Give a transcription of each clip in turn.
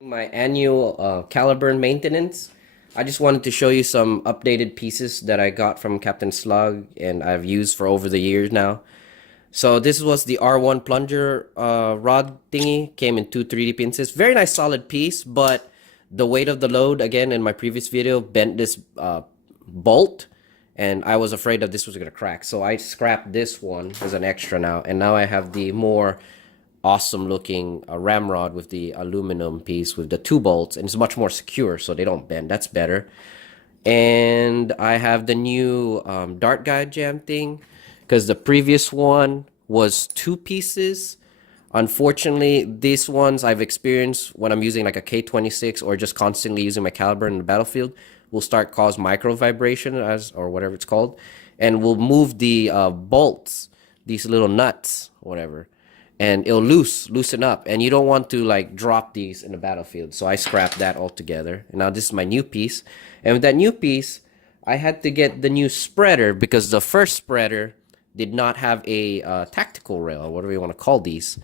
My annual Caliburn maintenance. I just wanted to show you some updated pieces that I got from Captainslug and I've used for over the years now. So this was the R1 plunger rod thingy. Came in two 3D pieces. Very nice solid piece, but the weight of the load, again in my previous video, bent this bolt, and I was afraid that this was gonna crack. So I scrapped this one as an extra now, and now I have the more awesome looking ramrod with the aluminum piece with the two bolts, and it's much more secure so they don't bend. That's better. And I have the new dart guide jam thing, because the previous one was two pieces. Unfortunately, these ones I've experienced when I'm using like a K26 or just constantly using my Caliburn in the battlefield will start cause micro vibration, as or whatever it's called, and will move the bolts, these little nuts, whatever, and it'll loosen up, and you don't want to like drop these in the battlefield. So I scrapped that altogether, and now this is my new piece. And with that new piece, I had to get the new spreader because the first spreader did not have a tactical rail, whatever you want to call these,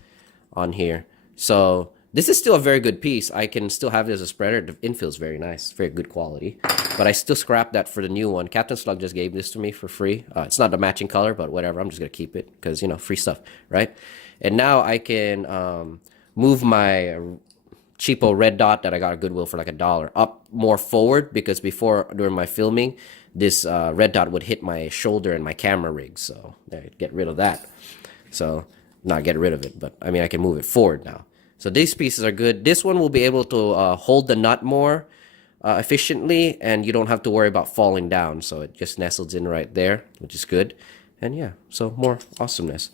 on here. So this is still a very good piece. I can still have it as a spreader. The infill is very nice, very good quality, but I still scrapped that for the new one. Captainslug just gave this to me for free. It's not the matching color, but whatever, I'm just gonna keep it because, you know, free stuff, right? And now I can move my cheapo red dot that I got at Goodwill for like $1 up more forward, because before, during my filming, this red dot would hit my shoulder and my camera rig. So there, get rid of that. So not get rid of it, but I mean, I can move it forward now. So these pieces are good. This one will be able to hold the nut more efficiently, and you don't have to worry about falling down. So it just nestles in right there, which is good. And yeah, so more awesomeness.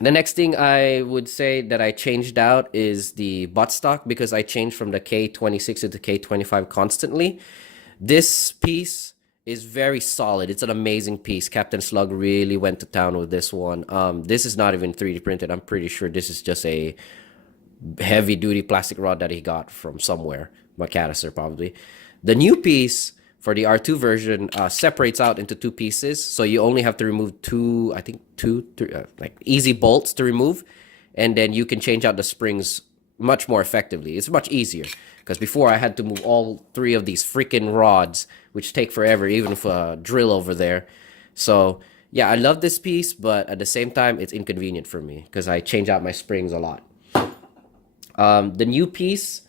The next thing I would say that I changed out is the buttstock, because I changed from the K26 to the K25 constantly. This piece is very solid. It's an amazing piece. Captainslug really went to town with this one. This is not even 3D printed. I'm pretty sure this is just a heavy duty plastic rod that he got from somewhere, Macalester probably. The new piece for the R2 version separates out into two pieces, so you only have to remove two, I think two, three, like easy bolts to remove, and then you can change out the springs much more effectively. It's much easier, because before I had to move all three of these freaking rods, which take forever, even with a drill over there. So yeah, I love this piece, but at the same time, it's inconvenient for me because I change out my springs a lot. The new piece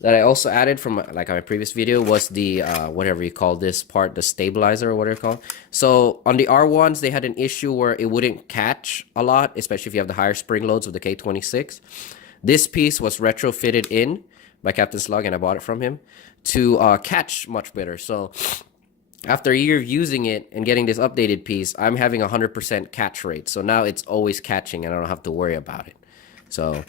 that I also added from like my previous video was the whatever you call this part, the stabilizer or whatever it's called. So on the R1s, they had an issue where it wouldn't catch a lot, especially if you have the higher spring loads of the K26. This piece was retrofitted in by Captainslug, and I bought it from him to catch much better. So after a year of using it and getting this updated piece, I'm having 100% catch rate. So now it's always catching and I don't have to worry about it. So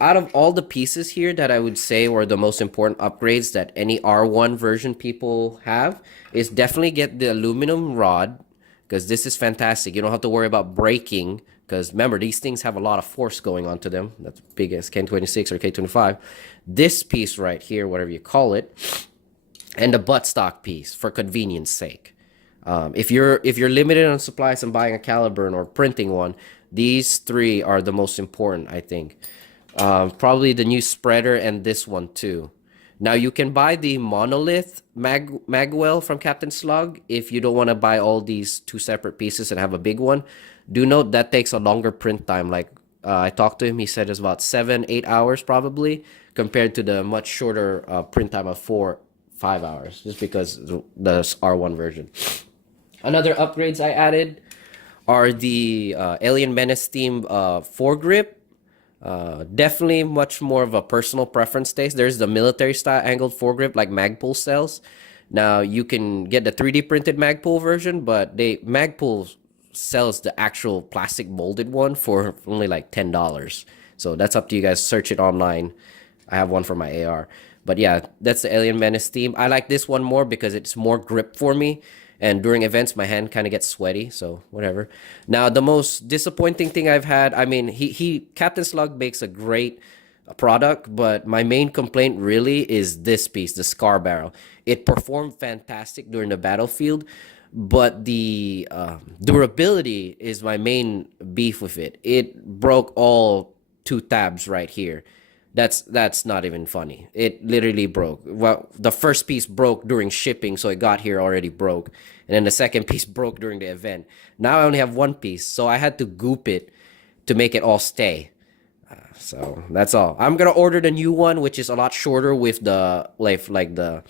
out of all the pieces here that I would say were the most important upgrades that any R1 version people have, is definitely get the aluminum rod, because this is fantastic. You don't have to worry about breaking, because remember, these things have a lot of force going on to them. That's big as K26 or K25. This piece right here, whatever you call it, and the buttstock piece for convenience sake. If you're limited on supplies and buying a Caliburn or printing one, these three are the most important, I think. Probably the new spreader and this one too. Now you can buy the monolith magwell from Captainslug if you don't want to buy all these two separate pieces and have a big one. Do note that takes a longer print time. Like I talked to him, he said it's about 7-8 hours probably, compared to the much shorter print time of 4-5 hours, just because the R1 version. Another upgrades I added are the Alien Menace theme foregrip. Definitely much more of a personal preference taste. There's the military style angled foregrip like Magpul sells. Now you can get the 3D printed Magpul version, but Magpul sells the actual plastic molded one for only like $10. So that's up to you guys. Search it online. I have one for my AR. But yeah, that's the Alien Menace theme. I like this one more because it's more grip for me. And during events, my hand kind of gets sweaty, so whatever. Now, the most disappointing thing I've had, I mean, Captainslug makes a great product, but my main complaint really is this piece, the Scar Barrel. It performed fantastic during the battlefield, but the durability is my main beef with it. It broke all two tabs right here. That's not even funny. It literally broke. Well, the first piece broke during shipping, so it got here already broke, and then the second piece broke during the event. Now I only have one piece, so I had to goop it to make it all stay. So that's all. I'm gonna order the new one, which is a lot shorter with the like the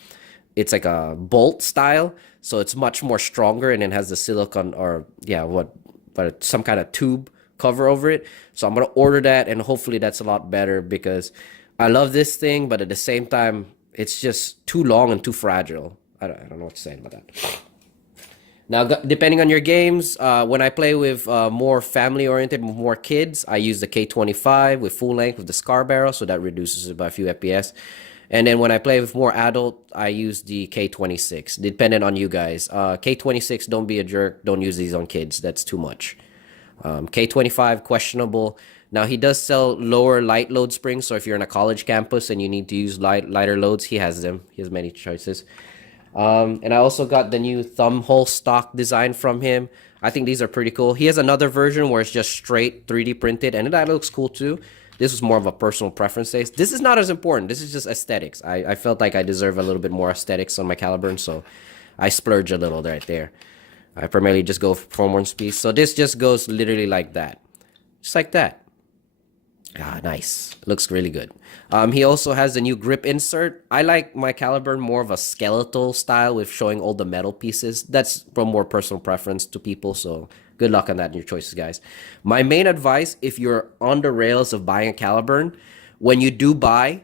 it's like a bolt style, so it's much more stronger and it has the silicone or yeah, what but some kind of tube cover over it. So I'm gonna order that and hopefully that's a lot better because I love this thing, but at the same time, it's just too long and too fragile. I don't know what to say about that. Now, depending on your games, when I play with more family oriented, more kids, I use the K25 with full length with the scar barrel, so that reduces it by a few FPS. And then when I play with more adult, I use the K26, depending on you guys. K26, don't be a jerk. Don't use these on kids. That's too much. K25, questionable. Now, he does sell lower light load springs, so if you're in a college campus and you need to use lighter loads, he has them. He has many choices. And I also got the new thumb hole stock design from him. I think these are pretty cool. He has another version where it's just straight 3D printed, and that looks cool too. This was more of a personal preference taste. This is not as important. This is just aesthetics. I felt like I deserve a little bit more aesthetics on my Caliburn, so I splurge a little right there. I primarily just go for one piece. So this just goes literally like that. Just like that. Ah, nice. Looks really good. He also has the new grip insert. I like my Caliburn more of a skeletal style with showing all the metal pieces. That's from more personal preference to people, so good luck on that in your choices, guys. My main advice, if you're on the rails of buying a Caliburn, when you do buy,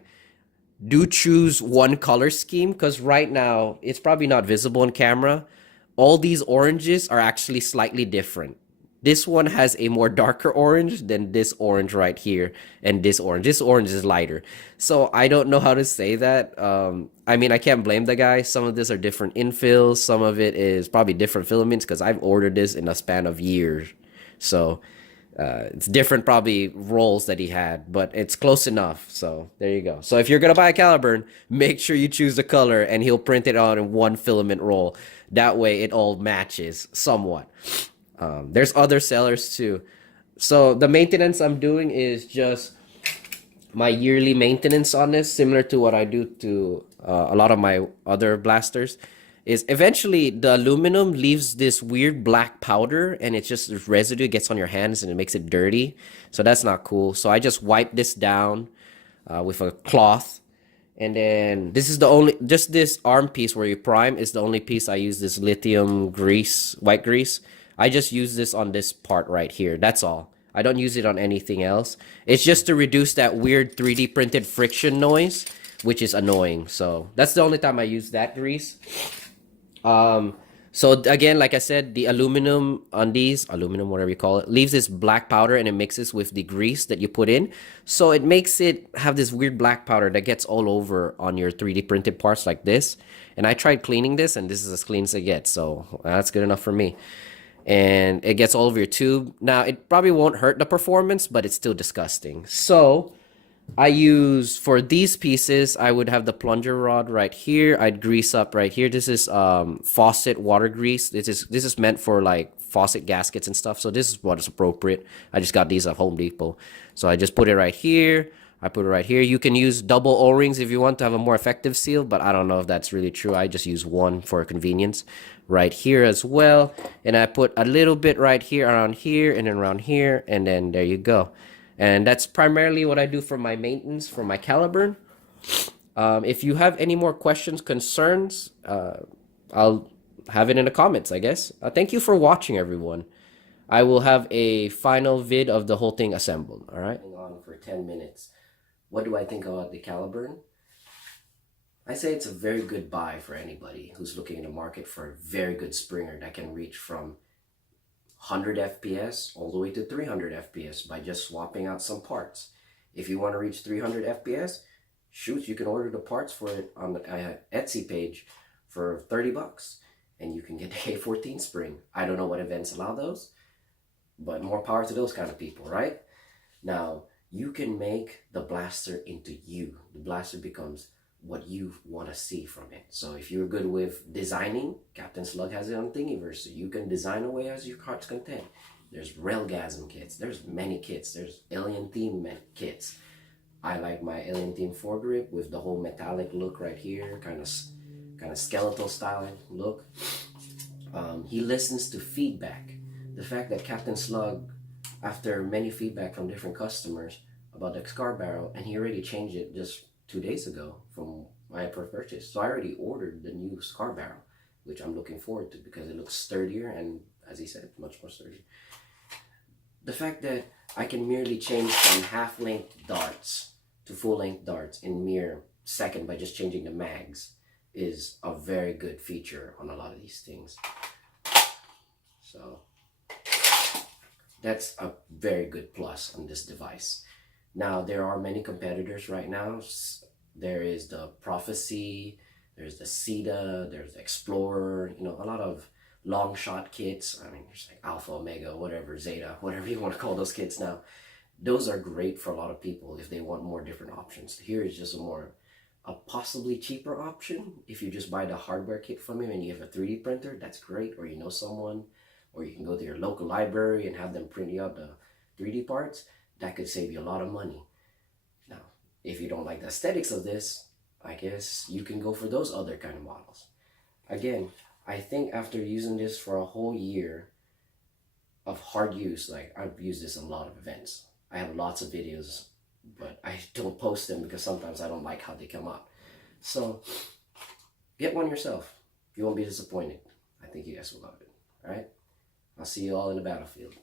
do choose one color scheme because right now it's probably not visible in camera. All these oranges are actually slightly different. This one has a more darker orange than this orange right here, and this orange. This orange is lighter. So I don't know how to say that. I mean, I can't blame the guy. Some of this are different infills. Some of it is probably different filaments because I've ordered this in a span of years. So it's different probably rolls that he had, but it's close enough. So there you go. So if you're gonna buy a Caliburn, make sure you choose the color and he'll print it on in one filament roll. That way it all matches somewhat. There's other sellers too. So the maintenance I'm doing is just my yearly maintenance on this, similar to what I do to a lot of my other blasters. Is eventually the aluminum leaves this weird black powder and it's just this residue gets on your hands and it makes it dirty. So that's not cool. So I just wipe this down with a cloth. And then this is the only, just this arm piece where you prime is the only piece I use this lithium grease, white grease. I just use this on this part right here. That's all. I don't use it on anything else. It's just to reduce that weird 3D printed friction noise, which is annoying. So that's the only time I use that grease. So again, like I said, the aluminum on these, aluminum, whatever you call it, leaves this black powder and it mixes with the grease that you put in. So it makes it have this weird black powder that gets all over on your 3D printed parts like this. And I tried cleaning this and this is as clean as it gets. So that's good enough for me. And it gets all over your tube. Now, it probably won't hurt the performance, but it's still disgusting. So I use, for these pieces, I would have the plunger rod right here. I'd grease up right here. This is Faucet water grease. This is meant for like faucet gaskets and stuff. So this is what is appropriate. I just got these at Home Depot. So I just put it right here. I put it right here. You can use double O-rings if you want to have a more effective seal, but I don't know if that's really true. I just use one for convenience. Right here as well. And I put a little bit right here, around here, and then around here, and then there you go. And that's primarily what I do for my maintenance for my Caliburn. If you have any more questions, concerns, I'll have it in the comments, I guess. Thank you for watching, everyone. I will have a final vid of the whole thing assembled, all right? Hang on for 10 minutes. What do I think about the Caliburn? I say it's a very good buy for anybody who's looking in the market for a very good springer that can reach from 100 FPS all the way to 300 FPS by just swapping out some parts. If you want to reach 300 FPS, shoot, you can order the parts for it on the Etsy page for 30 bucks and you can get the K14 spring. I don't know what events allow those, but more power to those kind of people, right? Now, you can make the blaster into you. The blaster becomes what you want to see from it. So if you're good with designing, Captainslug has it on Thingiverse, so you can design away as your heart's content. There's Railgasm kits, there's many kits, there's Alien theme kits. I like my Alien theme foregrip with the whole metallic look right here, kind of skeletal style look. He listens to feedback. The fact that Captainslug, after many feedback from different customers about the scar barrel, and he already changed it just 2 days ago from my purchase. So I already ordered the new scar barrel, which I'm looking forward to because it looks sturdier and, as he said, much more sturdy. The fact that I can merely change from half-length darts to full-length darts in mere second by just changing the mags is a very good feature on a lot of these things. So that's a very good plus on this device. Now, there are many competitors right now. There is the Prophecy, there's the Sita, there's the Explorer, you know, a lot of long shot kits. I mean, there's like Alpha, Omega, whatever, Zeta, whatever you want to call those kits now. Those are great for a lot of people if they want more different options. Here is just a possibly cheaper option. If you just buy the hardware kit from him and you have a 3D printer, that's great. Or you know someone, or you can go to your local library and have them print you out the 3D parts. That could save you a lot of money. Now, if you don't like the aesthetics of this, I guess you can go for those other kind of models. Again, I think after using this for a whole year of hard use, like I've used this in a lot of events. I have lots of videos, but I don't post them because sometimes I don't like how they come out. So get one yourself. You won't be disappointed. I think you guys will love it. All right? I'll see you all in the battlefield.